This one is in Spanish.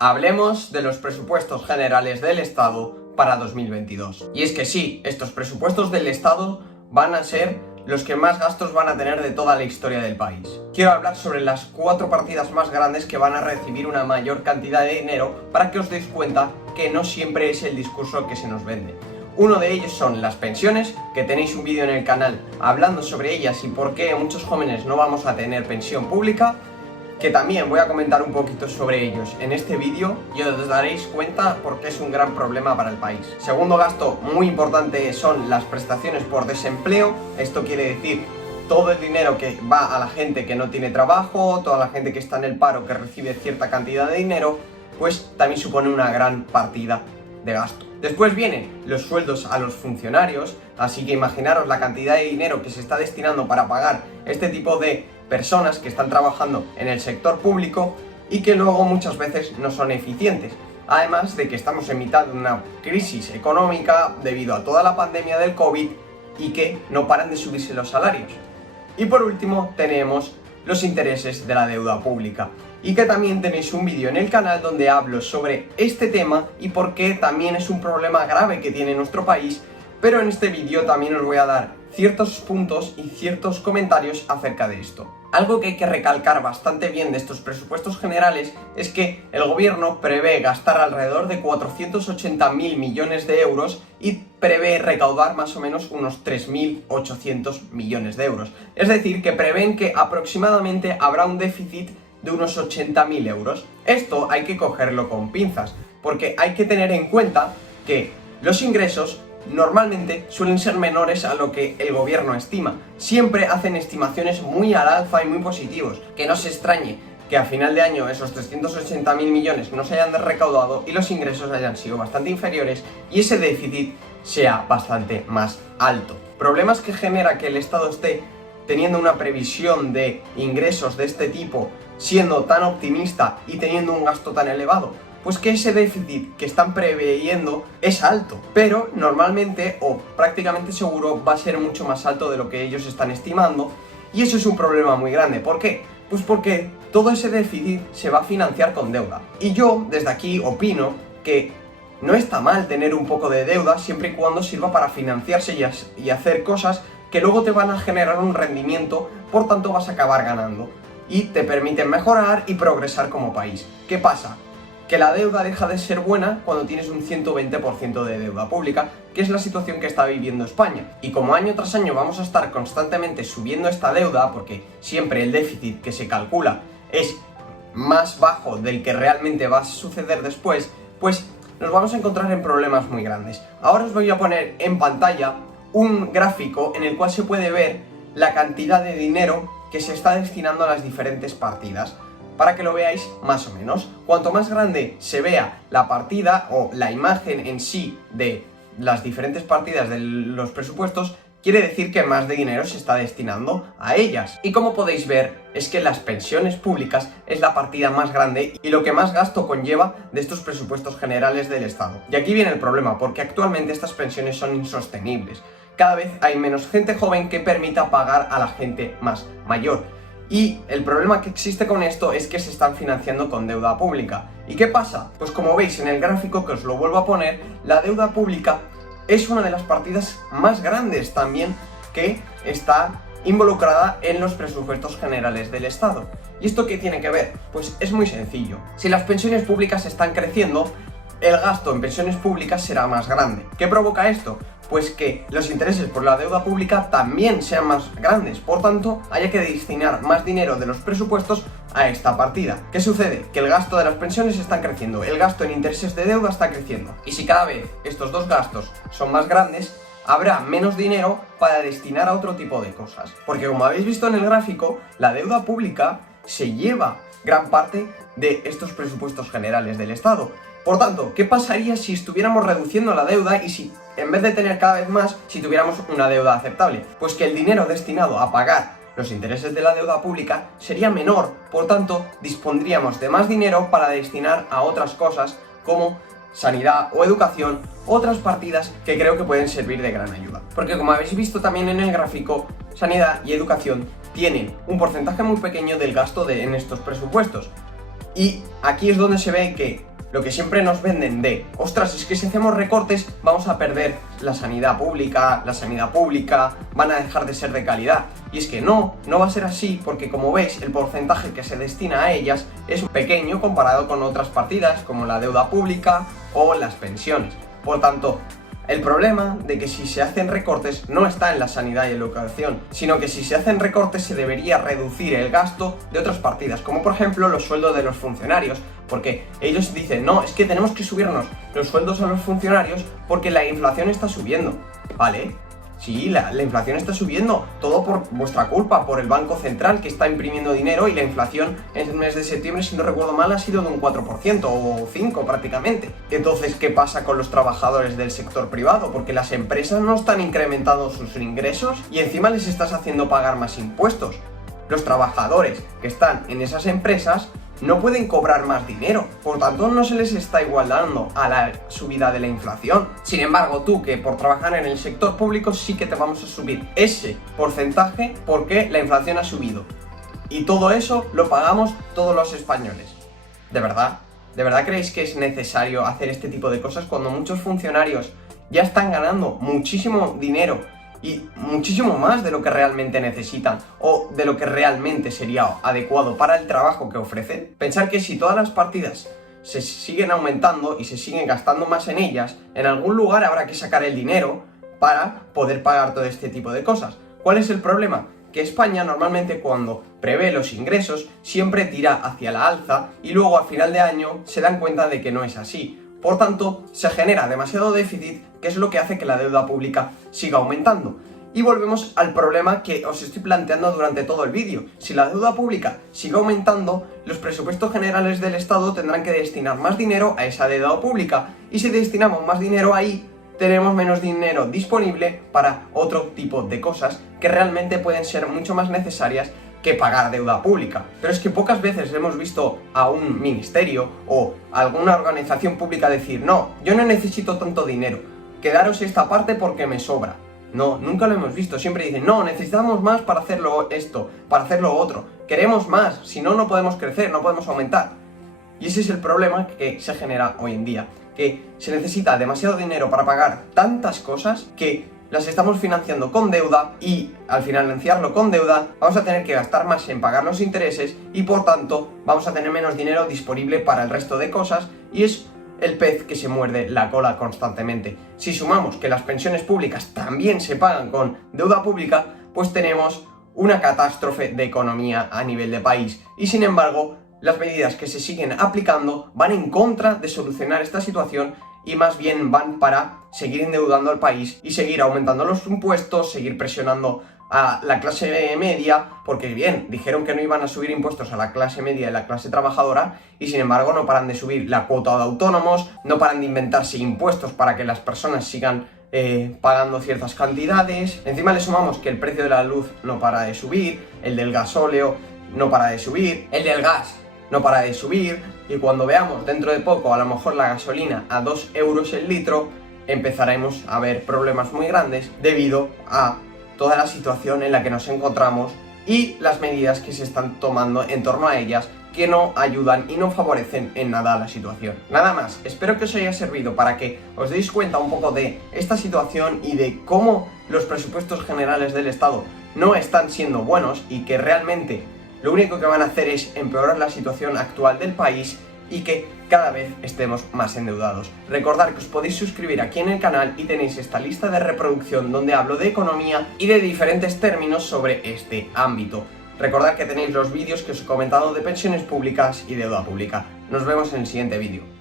Hablemos de los presupuestos generales del Estado para 2022. Y es que sí, estos presupuestos del Estado van a ser los que más gastos van a tener de toda la historia del país. Quiero hablar sobre las 4 partidas más grandes que van a recibir una mayor cantidad de dinero para que os deis cuenta que no siempre es el discurso que se nos vende. Uno de ellos son las pensiones, que tenéis un vídeo en el canal hablando sobre ellas y por qué muchos jóvenes no vamos a tener pensión pública, que también voy a comentar un poquito sobre ellos en este vídeo y os daréis cuenta porque es un gran problema para el país. Segundo gasto muy importante son las prestaciones por desempleo. Esto quiere decir todo el dinero que va a la gente que no tiene trabajo, toda la gente que está en el paro que recibe cierta cantidad de dinero, pues también supone una gran partida de gasto. Después vienen los sueldos a los funcionarios, así que imaginaros la cantidad de dinero que se está destinando para pagar este tipo de personas que están trabajando en el sector público y que luego muchas veces no son eficientes. Además de que estamos en mitad de una crisis económica debido a toda la pandemia del COVID y que no paran de subirse los salarios. Y por último tenemos los intereses de la deuda pública, y que también tenéis un vídeo en el canal donde hablo sobre este tema y por qué también es un problema grave que tiene nuestro país, pero en este vídeo también os voy a dar ciertos puntos y ciertos comentarios acerca de esto. Algo que hay que recalcar bastante bien de estos presupuestos generales es que el gobierno prevé gastar alrededor de 480.000 millones de euros y prevé recaudar más o menos unos 3.800 millones de euros. Es decir, que prevén que aproximadamente habrá un déficit de unos 80.000 euros. Esto hay que cogerlo con pinzas, porque hay que tener en cuenta que los ingresos normalmente suelen ser menores a lo que el gobierno estima. Siempre hacen estimaciones muy al alza y muy positivos. Que no se extrañe que a final de año esos 380.000 millones no se hayan recaudado y los ingresos hayan sido bastante inferiores y ese déficit sea bastante más alto. Problemas que genera que el Estado esté teniendo una previsión de ingresos de este tipo, siendo tan optimista y teniendo un gasto tan elevado. Pues que ese déficit que están preveyendo es alto, pero normalmente o prácticamente seguro va a ser mucho más alto de lo que ellos están estimando, y eso es un problema muy grande. ¿Por qué? Pues porque todo ese déficit se va a financiar con deuda. Y yo desde aquí opino que no está mal tener un poco de deuda siempre y cuando sirva para financiarse y hacer cosas que luego te van a generar un rendimiento, por tanto vas a acabar ganando y te permiten mejorar y progresar como país. ¿Qué pasa? Que la deuda deja de ser buena cuando tienes un 120% de deuda pública, que es la situación que está viviendo España. Y como año tras año vamos a estar constantemente subiendo esta deuda, porque siempre el déficit que se calcula es más bajo del que realmente va a suceder después, pues nos vamos a encontrar en problemas muy grandes. Ahora os voy a poner en pantalla un gráfico en el cual se puede ver la cantidad de dinero que se está destinando a las diferentes partidas, para que lo veáis más o menos. Cuanto más grande se vea la partida o la imagen en sí de las diferentes partidas de los presupuestos, quiere decir que más de dinero se está destinando a ellas. Y como podéis ver, es que las pensiones públicas es la partida más grande y lo que más gasto conlleva de estos presupuestos generales del Estado. Y aquí viene el problema, porque actualmente estas pensiones son insostenibles. Cada vez hay menos gente joven que permita pagar a la gente más mayor. Y el problema que existe con esto es que se están financiando con deuda pública. ¿Y qué pasa? Pues como veis en el gráfico, que os lo vuelvo a poner, la deuda pública es una de las partidas más grandes también que está involucrada en los presupuestos generales del Estado. ¿Y esto qué tiene que ver? Pues es muy sencillo. Si las pensiones públicas están creciendo, el gasto en pensiones públicas será más grande. ¿Qué provoca esto? Pues que los intereses por la deuda pública también sean más grandes, por tanto haya que destinar más dinero de los presupuestos a esta partida. ¿Qué sucede? Que el gasto de las pensiones está creciendo, el gasto en intereses de deuda está creciendo, y si cada vez estos dos gastos son más grandes, habrá menos dinero para destinar a otro tipo de cosas. Porque como habéis visto en el gráfico, la deuda pública se lleva gran parte de estos presupuestos generales del Estado. Por tanto, ¿qué pasaría si estuviéramos reduciendo la deuda y si, en vez de tener cada vez más, si tuviéramos una deuda aceptable? Pues que el dinero destinado a pagar los intereses de la deuda pública sería menor, por tanto, dispondríamos de más dinero para destinar a otras cosas como sanidad o educación, otras partidas que creo que pueden servir de gran ayuda. Porque como habéis visto también en el gráfico, sanidad y educación tienen un porcentaje muy pequeño del gasto en estos presupuestos. Y aquí es donde se ve que lo que siempre nos venden de, ostras, es que si hacemos recortes vamos a perder la sanidad pública van a dejar de ser de calidad. Y es que no va a ser así, porque como veis, el porcentaje que se destina a ellas es pequeño comparado con otras partidas como la deuda pública o las pensiones. Por tanto, el problema de que si se hacen recortes no está en la sanidad y en la educación, sino que si se hacen recortes se debería reducir el gasto de otras partidas, como por ejemplo los sueldos de los funcionarios, porque ellos dicen, no, es que tenemos que subirnos los sueldos a los funcionarios porque la inflación está subiendo, ¿vale? Sí, la inflación está subiendo, todo por vuestra culpa, por el Banco Central que está imprimiendo dinero y la inflación en el mes de septiembre, si no recuerdo mal, ha sido de un 4% o 5% prácticamente. Entonces, ¿qué pasa con los trabajadores del sector privado? Porque las empresas no están incrementando sus ingresos y encima les estás haciendo pagar más impuestos. Los trabajadores que están en esas empresas no pueden cobrar más dinero, por tanto no se les está igualando a la subida de la inflación. Sin embargo, tú que por trabajar en el sector público sí que te vamos a subir ese porcentaje porque la inflación ha subido. Y todo eso lo pagamos todos los españoles. ¿De verdad? ¿De verdad creéis que es necesario hacer este tipo de cosas cuando muchos funcionarios ya están ganando muchísimo dinero y muchísimo más de lo que realmente necesitan o de lo que realmente sería adecuado para el trabajo que ofrecen? Pensar que si todas las partidas se siguen aumentando y se siguen gastando más en ellas, en algún lugar habrá que sacar el dinero para poder pagar todo este tipo de cosas. ¿Cuál es el problema? Que España normalmente cuando prevé los ingresos siempre tira hacia la alza y luego al final de año se dan cuenta de que no es así. Por tanto, se genera demasiado déficit, que es lo que hace que la deuda pública siga aumentando. Y volvemos al problema que os estoy planteando durante todo el vídeo. Si la deuda pública sigue aumentando, los presupuestos generales del Estado tendrán que destinar más dinero a esa deuda pública. Y si destinamos más dinero ahí, tenemos menos dinero disponible para otro tipo de cosas que realmente pueden ser mucho más necesarias que pagar deuda pública. Pero es que pocas veces hemos visto a un ministerio o a alguna organización pública decir, no, yo no necesito tanto dinero, quedaros esta parte porque me sobra. No, nunca lo hemos visto. Siempre dicen, no, necesitamos más para hacerlo esto, para hacerlo otro, queremos más, si no, no podemos crecer, no podemos aumentar. Y ese es el problema que se genera hoy en día, que se necesita demasiado dinero para pagar tantas cosas que las estamos financiando con deuda y al financiarlo con deuda vamos a tener que gastar más en pagar los intereses y por tanto vamos a tener menos dinero disponible para el resto de cosas y es el pez que se muerde la cola constantemente. Si sumamos que las pensiones públicas también se pagan con deuda pública, pues tenemos una catástrofe de economía a nivel de país y sin embargo las medidas que se siguen aplicando van en contra de solucionar esta situación y más bien van para seguir endeudando al país y seguir aumentando los impuestos, seguir presionando a la clase media, porque bien, dijeron que no iban a subir impuestos a la clase media y la clase trabajadora y sin embargo no paran de subir la cuota de autónomos, no paran de inventarse impuestos para que las personas sigan pagando ciertas cantidades. Encima le sumamos que el precio de la luz no para de subir, el del gasóleo no para de subir, el del gas no para de subir y cuando veamos dentro de poco a lo mejor la gasolina a 2 euros el litro, empezaremos a ver problemas muy grandes debido a toda la situación en la que nos encontramos y las medidas que se están tomando en torno a ellas que no ayudan y no favorecen en nada a la situación. Nada más, espero que os haya servido para que os deis cuenta un poco de esta situación y de cómo los presupuestos generales del Estado no están siendo buenos y que realmente lo único que van a hacer es empeorar la situación actual del país y que cada vez estemos más endeudados. Recordad que os podéis suscribir aquí en el canal y tenéis esta lista de reproducción donde hablo de economía y de diferentes términos sobre este ámbito. Recordad que tenéis los vídeos que os he comentado de pensiones públicas y deuda pública. Nos vemos en el siguiente vídeo.